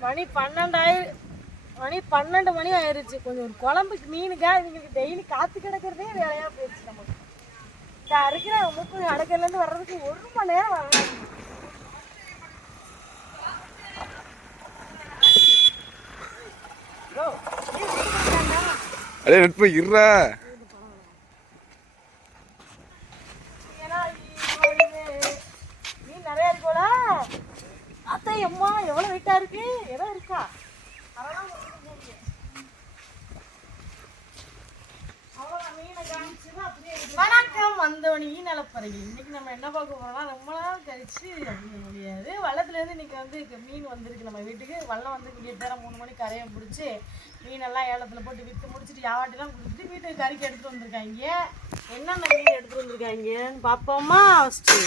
மணி பன்னெண்டாயிரம் மணி பன்னெண்டு மணி ஆயிடுச்சு கொஞ்சம் ஒரு குழம்புக்கு மீனுக்கா இவங்களுக்கு டெய்லி காத்து கிடக்கிறதே வேலையாக போயிடுச்சு நமக்கு. இந்த அரைக்கிற மூக்கு அடக்கலேருந்து வர்றதுக்கு ஒரு மணி நேரம் வரணும் அடே நட்பு இருறா அம்மா எவ்வளோ வெயிட்டா இருக்கு? ஏதோ இருக்கா? அதெல்லாம் மீனை வணக்கம் வந்தவனி நலப்பறவை இன்னைக்கு நம்ம என்ன பார்க்க போறோம்னா ரொம்ப நாள் கழிச்சு அப்படிங்க முடியாது. வள்ளத்துல இருந்து இன்னைக்கு வந்து மீன் வந்திருக்கு நம்ம வீட்டுக்கு. வல்லம் வந்து இங்கே மூணு மணிக்கு கரையை பிடிச்சி மீனெல்லாம் ஏலத்துல போட்டு விற்று முடிச்சுட்டு யாவாட்டிலாம் கொடுத்துட்டு வீட்டுக்கு கறிக்கு எடுத்துட்டு வந்திருக்காங்க. என்னென்ன மீன் எடுத்துட்டு வந்திருக்காங்கன்னு பார்ப்போமா ஃபஸ்ட்டு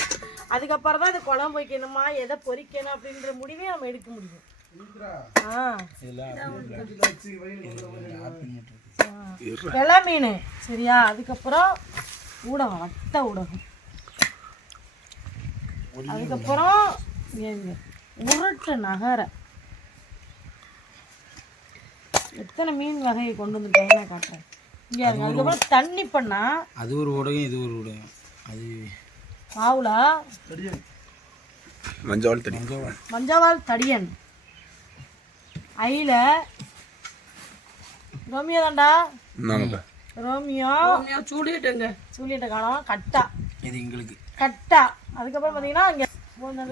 அதுக்கப்புறம் தான் இது குழம்பு வைக்கணுமா எதை பொரிக்கணும் அப்படின்ற முடிவே நம்ம எடுக்க முடியும். ஆ. வெள்ளை மீன். சரியா? அதுக்கப்புறம் ஊடகம் வட்ட ஊடகம். அதுக்கப்புறம் உருட்டு நகர. எத்தனை மீன் வகையை கொண்டு வந்துருக்காங்க நான் காட்டுறேன். இங்கே. அதுக்கப்புறம் தண்ணி பண்ணா அது ஒரு ஊடகம் இது ஒரு ஊடகம் அது பாவுலா மஞ்சள் தடி. மஞ்சவாள் தடியன். ஐல ரோமியோ தாண்டா ரோமியோ. சூடிட்டுங்க. சூழிட்ட காலம் கட்டா. இது எங்களுக்கு. கட்டா. அதுக்கப்புறம் பார்த்தீங்கன்னா இங்கே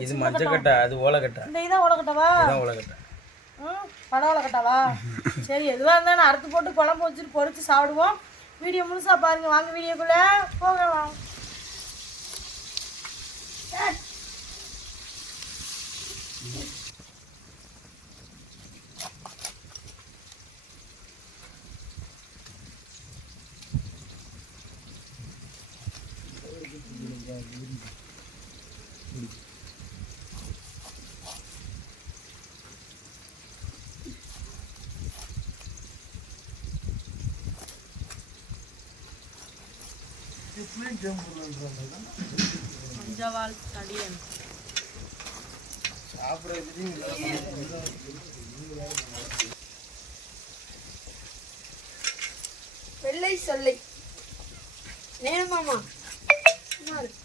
இது மஞ்சக்கட்டை அது ஓலக்கட்டை இந்த இதான் உலகட்டவா இதுதான் ஓலக்கட்டை ம் படம் கட்டாவா? சரி எதுவாக இருந்தாலும் அறுத்து போட்டு குழம்பு வச்சுட்டு பொரிச்சு சாப்பிடுவோம். வீடியோ முழுசா பாருங்க. வாங்க வீடியோக்குள்ள. போகலாம். மஞ்சவாள் தடியன் வெள்ளை சொல்லை. நேமாமா கேமராமேன்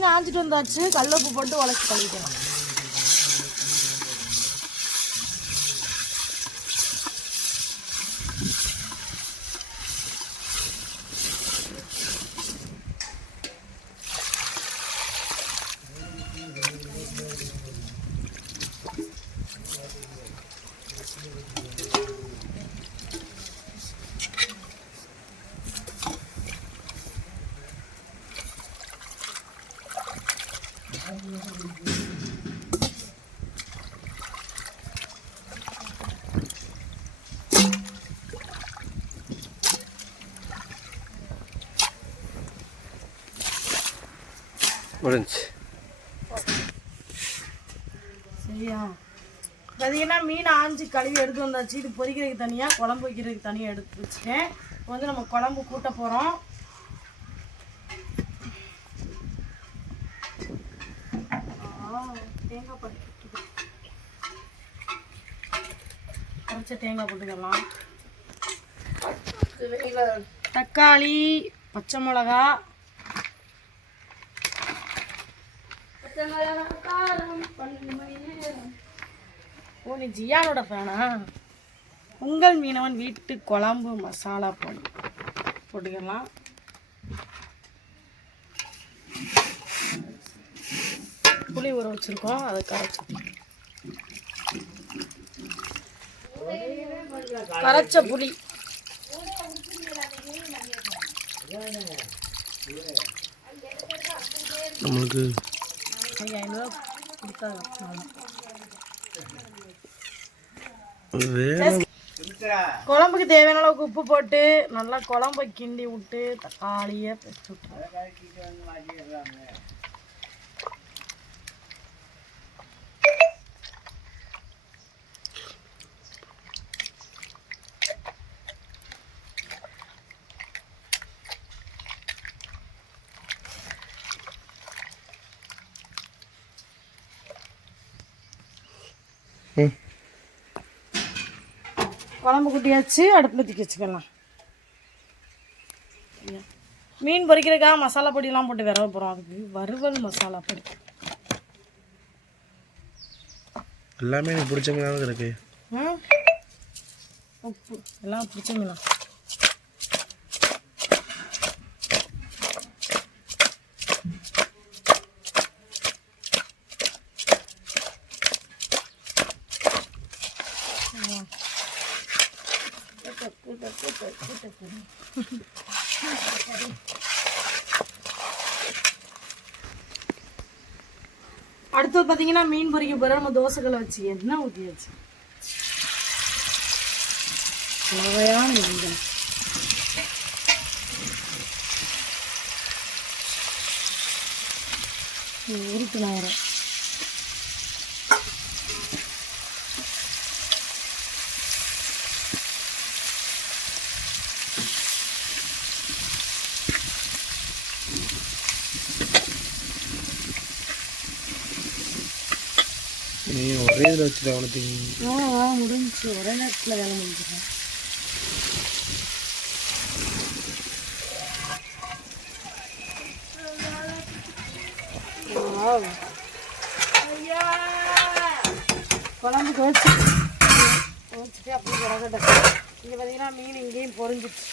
மீன் ஆஞ்சிட்டு வந்தாச்சு. கல்லுப்பு போட்டு உழைச்சி கழுவிக்கலாம் முடிஞ்சு சரியா? பார்த்தீங்கன்னா மீன் ஆஞ்சி கழுவி எடுத்து வந்தாச்சு. இது பொரிக்கிறதுக்கு தனியாக குழம்பு வைக்கிறதுக்கு தனியாக எடுத்து வச்சுட்டேன். இப்போ வந்து நம்ம குழம்பு கூட்ட போகிறோம் தேங்காய் போட்டு அரைச்ச தேங்காய் போட்டுக்கலாம். தக்காளி பச்சை மிளகா ஓ நீ ஜியானோட ஃபேனா? உங்கள் மீனவன் வீட்டு குழம்பு மசாலா பொடி. போட்டுக்கலாம் புளி ஊற வச்சிருக்கோம் அதை கரைச்சி. கரைச்ச புளி. நம்மளுக்கு கொடுத்தாங்க குழம்புக்கு தேவையான அளவுக்கு உப்பு போட்டு நல்லா குழம்பை கிண்டி விட்டு தக்காளியை பெற்று குழம்பு குட்டியாச்சு அடுப்பில் தூக்கி வச்சுக்கலாம். மீன் பொரிக்கிறதுக்காக மசாலா பொடியெல்லாம் போட்டு விரவ போகிறோம் அதுக்கு வறுவல் மசாலா பொடி. எல்லாமே எனக்கு பிடிச்ச மாதிரி இருக்கு. உப்பு. எல்லாம் பிடிச்சிங்களா அடுத்து பார்த்தீங்கன்னா மீன் பொறிக்க போகிற நம்ம தோசைகளை வச்சு என்ன ஊற்றியாச்சு சுவையான மீன்கள் உருட்டு நேரம் நீ ஒரே இதில் வச்சுட்டு அவனுக்கு ஆ முடிஞ்சிச்சு. ஒரே நேரத்தில் வேலை முடிஞ்சிடும். குழம்புக்கு வச்சு வச்சுட்டு அப்படி கிடக்கட்டும். இங்கே பார்த்தீங்கன்னா மீன் இங்கேயும் பொரிஞ்சிச்சு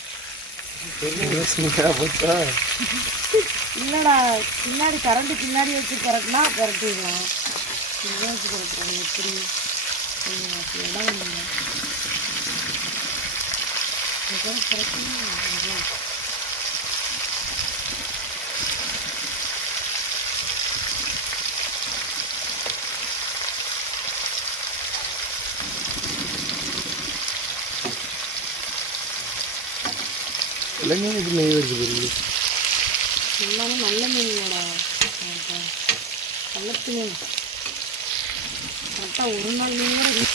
போச்சா? இல்லைடா பின்னாடி கரண்ட் பின்னாடி வச்சு பிறக்குனா பிறட்டிடலாம் இங்கே கொடுக்குறாங்க எப்படி இடம் மிகவும் இங்கே எல்லாமே இது நெய் வருது பெரிய எல்லாமே நல்ல மீனோட கள்ளத்து மீன். கரெக்டாக ஒரு நாள் மீன்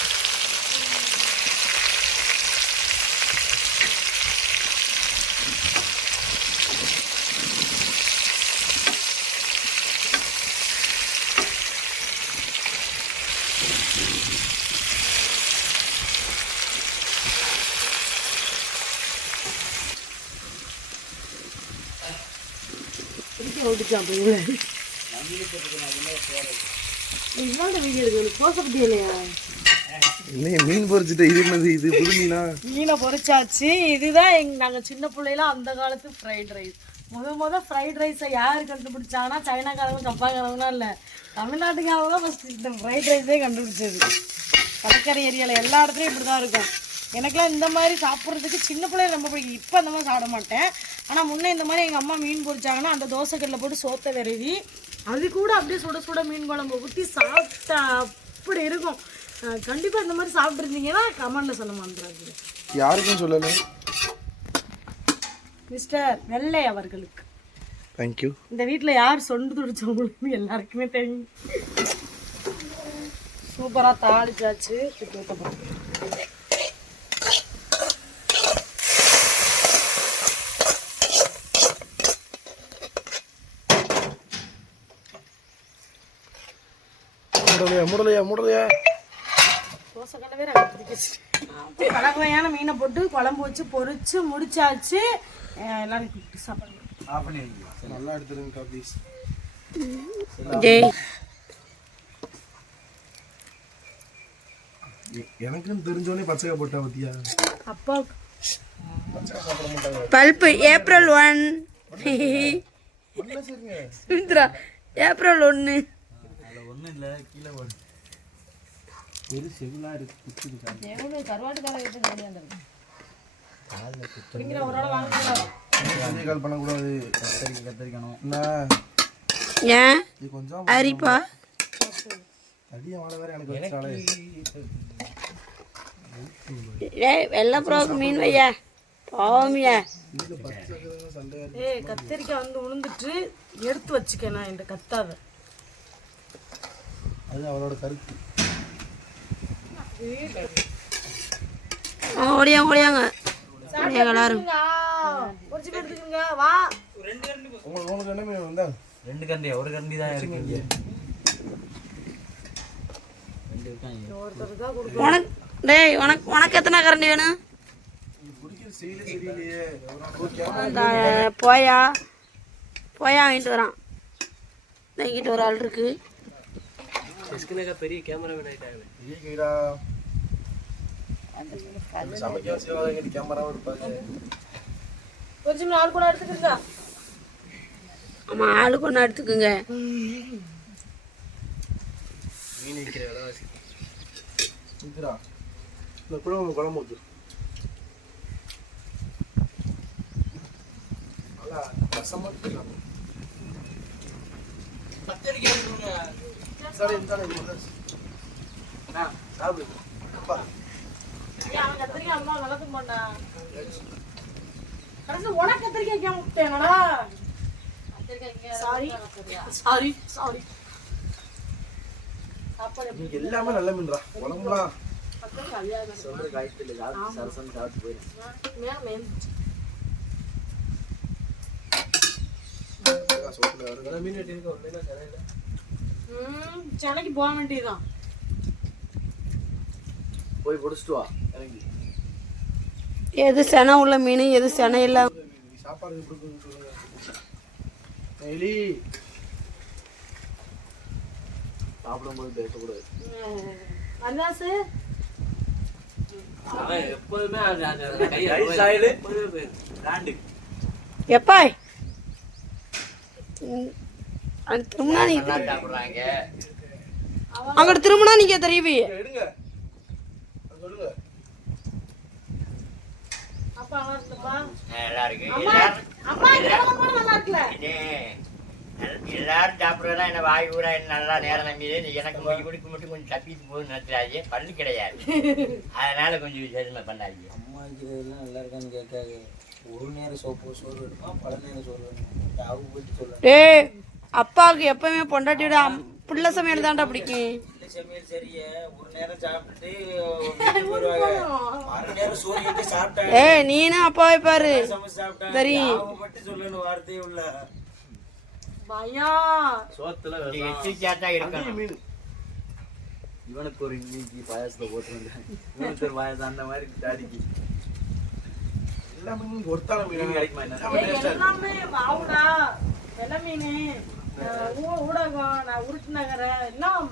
மீன் பொரிச்சிட்டு இது என்னது? இது புது மீனா? மீனை பொரிச்சாச்சு இதுதான் எங்க நாங்கள் சின்ன பிள்ளையில அந்த காலத்து ஃப்ரைட் ரைஸ் முத முத ஃப்ரைட் ரைஸை யார் கண்டுபிடிச்சாங்கன்னா சைனாக்காரங்க ஜப்பான்காரங்களாம் இல்லை. தமிழ்நாட்டுக்காரங்க தான் ஃபஸ்ட் இந்த ஃப்ரைட் ரைஸே கண்டுபிடிச்சது. கடற்கரை ஏரியாவில் எல்லா இடத்துலையும் இப்படி தான் இருக்கும். எனக்குலாம் இந்த மாதிரி சாப்பிட்றதுக்கு சின்ன பிள்ளைய ரொம்ப பிடிக்கும். இப்போ அந்த மாதிரி சாப்பிட மாட்டேன். ஆனால் முன்னே இந்த மாதிரி எங்கள் அம்மா மீன் பொரிச்சாங்கன்னா அந்த தோசைக்கல்லில் போட்டு சோத்தை விரவி அது கூட அப்படியே சுட சுட மீன் குழம்பு ஊற்றி சாப்பிட்டா அப்படி இருக்கும். கண்டிப்பாக இந்த மாதிரி சாப்பிட்ருந்தீங்கன்னா கமெண்டில் சொல்ல மாட்டேறாங்க யாருக்கும் சொல்லலை. மிஸ்டர் வெள்ளை அவர்களுக்கு. தேங்க்யூ இந்த வீட்டில் யார் சொண்டு துடிச்சவங்களுக்கு எல்லாருக்குமே தெரியும். சூப்பராக தாளிச்சாச்சு. மூடலையா மூடலையா கலவையான மீனை போட்டு குழம்பு வச்சு பொரிச்சு முடிச்சாச்சு. எல்லாரும் சாப்பிடுங்க. நல்லா எடுத்துருங்கக்கா ப்ளீஸ் எனக்குன்னு தெரிஞ்சோடனே போட்டா பத்தியா? அப்பாவுக்கு பல்ப்பு ஏப்ரல் ஒன். ஏப்ரல் ஒன்று எடுத்து ஓடி வந்திருக்கு ஒரு ஆள் வாங்கிக்கலாம் அதே கால் பண்ணக்கூடாது. கத்தரிக்கை கத்தரிக்கணும். என்ன ஏன்? இது கொஞ்சம் அரிப்பா? அடிய வாழ வேற எனக்கு வச்சாலே ஏய் வெள்ளப்புறாவுக்கு மீன் வையா? பாவமியா? ஏய் கத்திரிக்காய் வந்து உளுந்துட்டு எடுத்து வச்சுக்க நான் என்கிட்ட கத்தாத அது அவளோட கருத்து. ஆ ஓடியாங்க. ஓடியாங்க ஓடியாங்க எல்லாரும் ஒரு சிப்பி எடுத்துக்கோங்க வா. உங்களுக்கு உங்களுக்கு என்ன மீன் வந்தா? ரெண்டு கரண்டி ஒரு கரண்டி தான் இருக்கு உனக்கு டேய் உனக்கு உனக்கு எத்தனை கரண்டி வேணும்? போயா. போயா வாங்கிட்டு வரான். வாங்கிட்டு ஒரு ஆள் இருக்கு பெரிய கேமராமேன் ஆயிட்டாங்க இருக்கீடா சமைக்க எங்கிட்ட கேமராவும் இருப்பாங்க ஒரு சிம்மி ஆள் கூட எடுத்துக்கோங்க ஆமா ஆளுக்கு ஒன்று எடுத்துக்குங்க மீன் விற்கிற விலைவாசி இந்த குழம்பு குழம்பு நல்லா இருக்கலாம். சரி அம்மா வளர்க்க மாட்டான் கடைசி உனக்கு கத்திரிக்காய் வைக்காம விட்டேனடா சாரி சாரி சாரி சாப்பாடு எப்படி எல்லாமே நல்ல மீன்டா குழம்புலாம் கத்திரிக்காய் அழியாது சொல்றதுக்கு வாய்ப்பு இல்லை சரசன் சரசம் சாப்பிட்டு போயிடும் மீன் வெட்டி இருக்க ஒன்றுமே ம் சென்னைக்கு போக வேண்டியதுதான். போய் பிடிச்சிட்டு வா இறங்கி. எது செனை உள்ள மீன் எது செனை இல்லை? சாப்பாடு எலி சாப்பிடும்போது பேசக்கூடாது அந்தாசு அவன் எப்போதுமே அது அது ரைஸ் ஆயிலு பிராண்டு எப்பா அங்க திரும்பினா நீ சாப்பிட்றாங்க. அங்கிட்டு திரும்பினா நீங்க தெரியுவி எல்லாரும் சாப்பிட்றதா என்ன வாய் ஊரா என்ன நல்லா நேரம் நம்பியது எனக்கு கொஞ்சம் குடிக்க மட்டும் கொஞ்சம் தப்பிட்டு போகுது நினைச்சாங்க பல்லு கிடையாது. அதனால கொஞ்சம் விசேஷமா பண்ணாங்க அம்மா வைக்கிறதெல்லாம் நல்லா இருக்கான்னு கேட்காது ஒரு நேரம் சோப்பு சோறு வேணுமா? பல நேரம் சோறு வேணுமா? அவங்க போயிட்டு சொல்லுவாங்க அப்பாவுக்கு எப்பவுமே பொண்டாட்டியோட அம்- பிள்ளை சமையல் தான்டா பிடிக்கும். சமையல் சரியே ஒரு நேரம் ஏற்றி சாப்பிட்டாங்க. ஏய் நீனும் அப்பாவை பாரு. அவங்க மட்டும் சொல்லணும் வார்த்தையே உள்ள. பயம் சோத்துல தான் இருக்கணும் மீன். இவனுக்கு ஒரு இன்னைக்கு பாயாசத்தை போட்டு வந்தேன் இவனுக்கு ஒரு பாயாசம் அந்த மாதிரி தாடிக்கு. எல்லா மீனும் ஒருத்தான மீன் மீன் கிடைக்குமா என்ன? எல்லாமே வாவுடா. வெள்ளை மீன். ஊடகம் நான் உருட்டு நகர எல்லாம்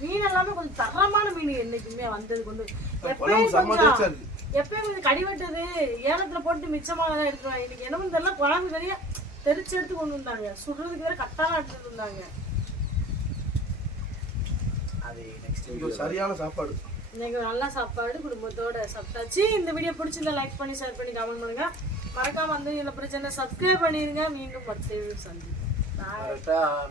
மீன் எல்லாமே கொஞ்சம் தரமான மீன் என்னைக்குமே வந்தது கொண்டு எப்பயும் கொஞ்சம் எப்பயும் கொஞ்சம் கடிவெட்டது ஏலத்துல போட்டு மிச்சமாக தான் எடுத்துருவாங்க இன்னைக்கு என்ன தெரியல குழம்பு நிறைய தெரிச்சு எடுத்து கொண்டு வந்தாங்க. சுடுறதுக்கு வேற கட்டாலாம் எடுத்துட்டு ஒரு சரியான சாப்பாடு. இன்னைக்கு நல்ல சாப்பாடு குடும்பத்தோட சாப்பிட்டாச்சு. இந்த வீடியோ பிடிச்சிருந்தா லைக் பண்ணி ஷேர் பண்ணி கமெண்ட் பண்ணுங்க. மறக்காம வந்து இந்த பிரச்சனை சப்ஸ்கிரைப் பண்ணிருங்க. மீண்டும் பத்து சந்தி Bye. Bye.